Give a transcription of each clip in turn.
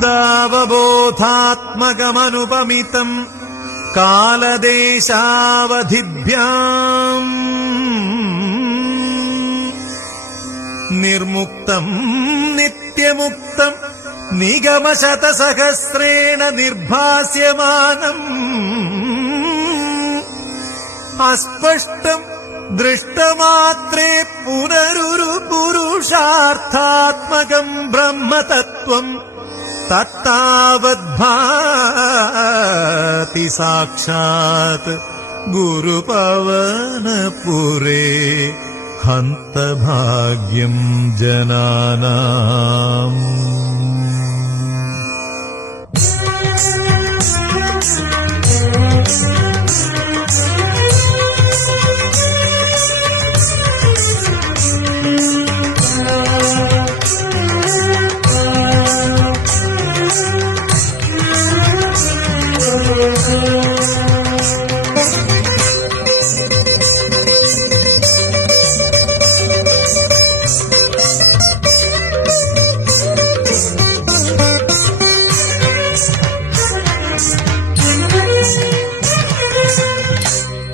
ആനന്ദാവബോധാത്മകമനുപമിതം കാലദേശാവധിഭ്യം. നിർമുക്തം നിത്യമുക്തം നിഗമശതസഹസ്രേണ നിർഭാസ്യമാനം. അസ്പഷ്ടം ദൃഷ്ടമാത്രേ പുനരുരു പുരുഷാർത്ഥാത്മകം ബ്രഹ്മതത്വം. तत्तावद्भाति साक्षात् गुरुपवनपुरे हन्तभाग्यम् जनानाम्।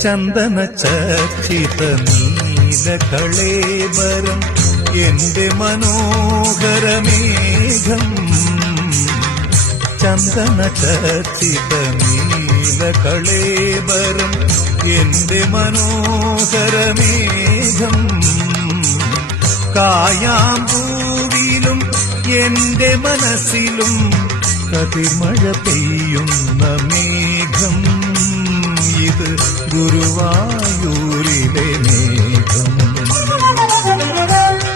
ചന്ദന ചർച്ചിത നീലകളേബരം എന്റെ മനോഹരമേഘം ചന്ദന ചർച്ചിത നീലകളേബരം എന്റെ മനോഹരമേഘം കായാമ്പൂവിലും എന്റെ മനസ്സിലും കതിർമഴ പെയ്യുന്ന മേഘം ഇത് ഗുരുവായൂരിലെ മേഘം.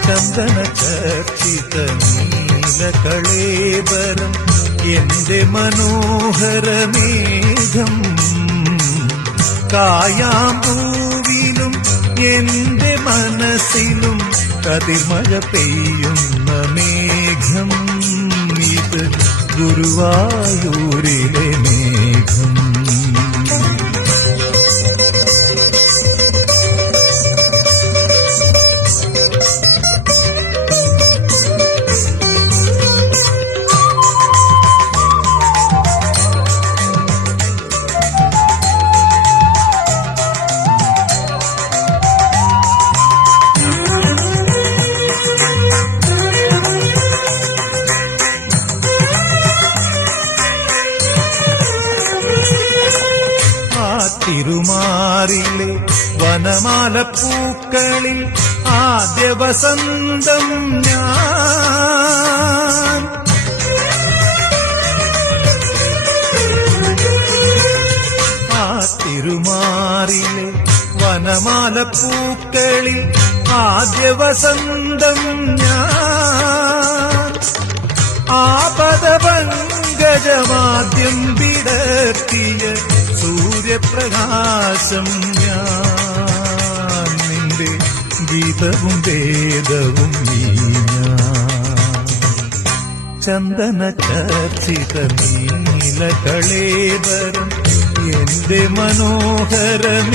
ചന്ദന ചർച്ചിത നീലകളേബരം എന്റെ മനോഹരമേഘം കായാമ്പൂവിലും എന്റെ മനസ്സിലും കതിർമഴ പെയ്യുന്ന മേഘം. ഇത് ഗുരുവായൂരിലെ മേഘം. തിരുമാറിലെ വനമാല പൂക്കളിൽ ആദ്യ വസന്തം ഞാൻ. ആ തിരുമാറിലെ വനമാല പൂക്കളിൽ ആദ്യ വസന്തം ഞാൻ. ആപദപങ്കജമാദ്യം വിടർത്തിയ സൂര്യപ്രകാശം ഞാൻ നിന്റെ ഗീതവും വേദവും നീ ചന്ദന ചർച്ചിത നീലകളേവരം എന്റെ മനോഹരമേഘം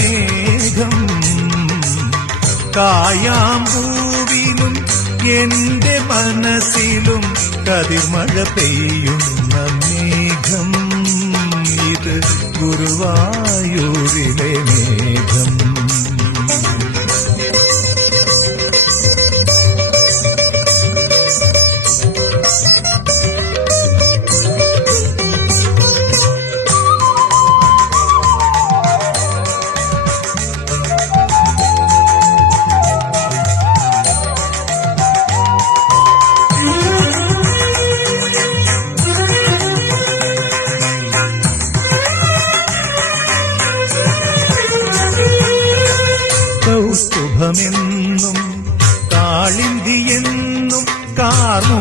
കായാമ്പൂവിലും എന്റെ മനസ്സിലും കതിർമഴ പെയ്യുന്ന गुरु मेघम्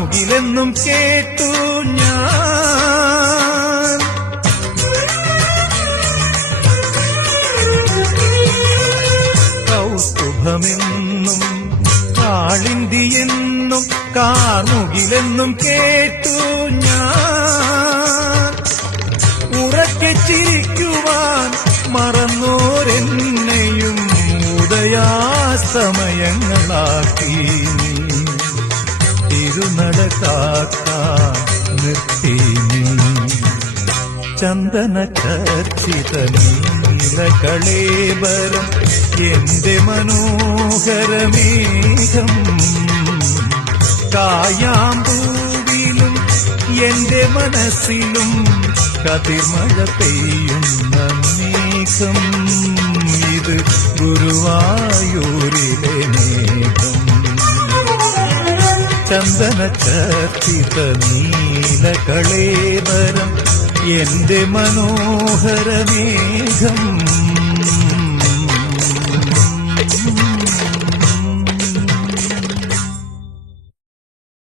കാർമുകിലെന്നും കേട്ടു ഞാൻ. കൗസ്തുഭമെന്നും കാളിന്തിയെന്നും കാർമുകിലെന്നും കേട്ടു ഞാൻ. ഉറക്കെ ചിരിക്കുവാൻ കാക്കാൻ നിർത്തി തേനി ചന്ദന ചർച്ചിത നീലകളേബരം എന്റെ മനോഹരമേഘം. കായാമ്പൂവിലും എന്റെ മനസ്സിലും കതിർമഴ പെയ്യുന്ന മേഘം. ഇത് ഗുരുവായൂരിലെ ചന്ദന ചർച്ചിത നീലകളേവരം എന്റെ മനോഹരമേഘം.